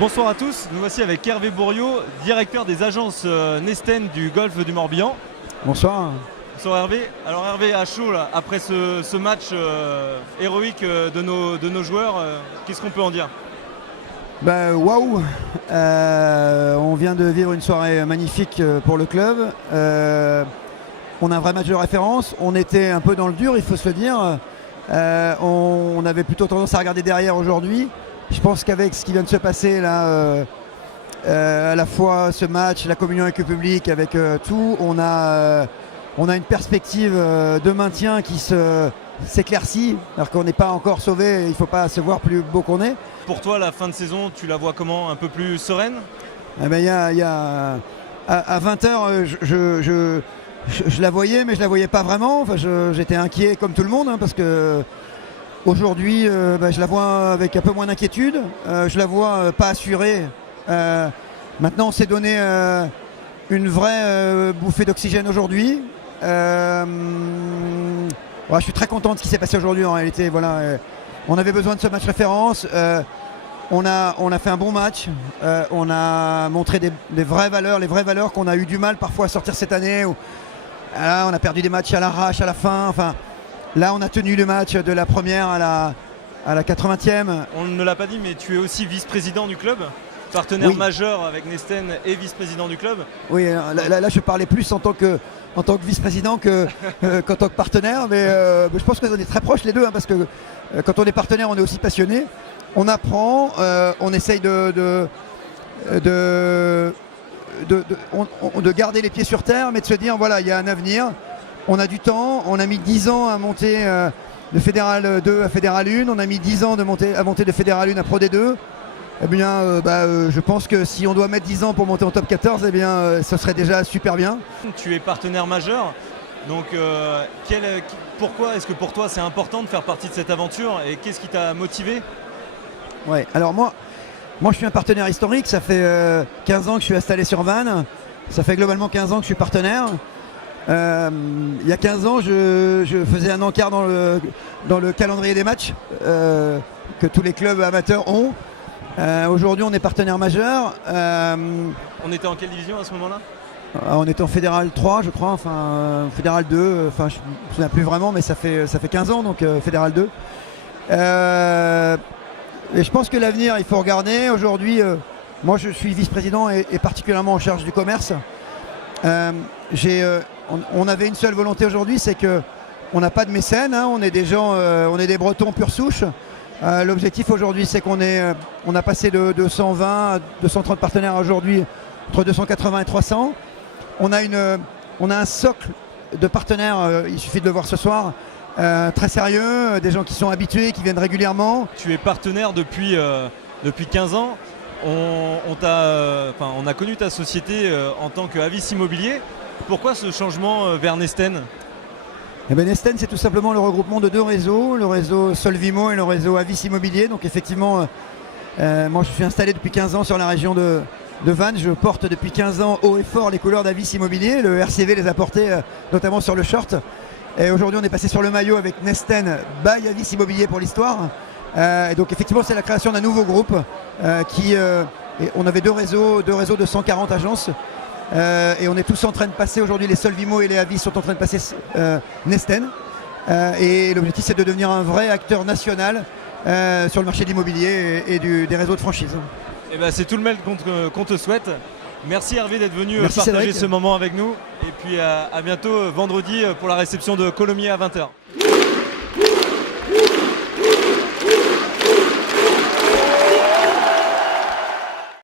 Bonsoir à tous, nous voici avec Hervé Bourriaud, directeur des agences Nesten du Golfe du Morbihan. Bonsoir. Bonsoir Hervé. Alors Hervé, à chaud, là, après ce match héroïque de nos joueurs, qu'est-ce qu'on peut en dire? Waouh, on vient de vivre une soirée magnifique pour le club. On a un vrai match de référence. On était un peu dans le dur, il faut se le dire. On avait plutôt tendance à regarder derrière aujourd'hui. Je pense qu'avec ce qui vient de se passer là, à la fois ce match, la communion avec le public, avec tout, on a une perspective de maintien qui s'éclaircit. Alors qu'on n'est pas encore sauvé, il ne faut pas se voir plus beau qu'on est. Pour toi, la fin de saison, tu la vois comment? Un peu plus sereine? À 20h, je la voyais, mais je la voyais pas vraiment. Enfin, j'étais inquiet comme tout le monde, hein, parce que aujourd'hui, je la vois avec un peu moins d'inquiétude. Je la vois pas assurée. Maintenant, on s'est donné une vraie bouffée d'oxygène aujourd'hui. Je suis très content de ce qui s'est passé aujourd'hui en réalité. Voilà, on avait besoin de ce match référence. On a fait un bon match. On a montré des vraies valeurs, les vraies valeurs qu'on a eu du mal parfois à sortir cette année. Là, on a perdu des matchs à l'arrache à la fin. Enfin, là, on a tenu le match de la première à la 80e. On ne l'a pas dit, mais tu es aussi vice-président du club, partenaire majeur avec Nesten et vice-président du club. Oui, là, je parlais plus en tant que vice-président qu'en tant que partenaire, mais je pense qu'on est très proches les deux, hein, parce que quand on est partenaire, on est aussi passionné. On apprend, on essaye de garder les pieds sur terre, mais de se dire voilà, il y a un avenir. On a du temps, on a mis 10 ans à monter de Fédéral 2 à Fédéral 1, on a mis 10 ans à monter de Fédéral 1 à Pro D2. Eh bien, je pense que si on doit mettre 10 ans pour monter en top 14, eh bien, ce serait déjà super bien. Tu es partenaire majeur, donc pourquoi est-ce que pour toi c'est important de faire partie de cette aventure et qu'est-ce qui t'a motivé? Ouais, alors moi je suis un partenaire historique, ça fait 15 ans que je suis installé sur Vannes, ça fait globalement 15 ans que je suis partenaire. Il y a 15 ans, je faisais un encart dans le calendrier des matchs que tous les clubs amateurs ont. Aujourd'hui, on est partenaire majeur. On était en quelle division à ce moment-là? On était en Fédéral 3, je crois, enfin Fédéral 2, enfin je ne me souviens plus vraiment, mais ça fait 15 ans, donc Fédéral 2. Et je pense que l'avenir, il faut regarder. Aujourd'hui, moi je suis vice-président et particulièrement en charge du commerce. On avait une seule volonté aujourd'hui, c'est qu'on n'a pas de mécènes, hein, on est des gens, on est des Bretons pure souche. L'objectif aujourd'hui, c'est qu'on a passé de 220 à 230 partenaires aujourd'hui, entre 280 et 300. On a un socle de partenaires, il suffit de le voir ce soir, très sérieux, des gens qui sont habitués, qui viennent régulièrement. Tu es partenaire depuis 15 ans. On a connu ta société en tant qu'Avis Immobilier. Pourquoi ce changement vers Nesten? Nesten, c'est tout simplement le regroupement de deux réseaux, le réseau Solvimo et le réseau Avis Immobilier. Donc effectivement, moi je suis installé depuis 15 ans sur la région de Vannes. Je porte depuis 15 ans haut et fort les couleurs d'Avis Immobilier. Le RCV les a portées notamment sur le short. Et aujourd'hui, on est passé sur le maillot avec Nesten by Avis Immobilier pour l'histoire. Et donc effectivement, c'est la création d'un nouveau groupe on avait deux réseaux de 140 agences. Et on est tous en train de passer aujourd'hui, les Solvimo et les Avis sont en train de passer Nesten. Et l'objectif, c'est de devenir un vrai acteur national sur le marché de l'immobilier et des réseaux de franchise. Et c'est tout le mal qu'on te souhaite. Merci Hervé d'être venu partager Cédric. ce moment avec nous. Et puis à bientôt vendredi pour la réception de Colomiers à 20h.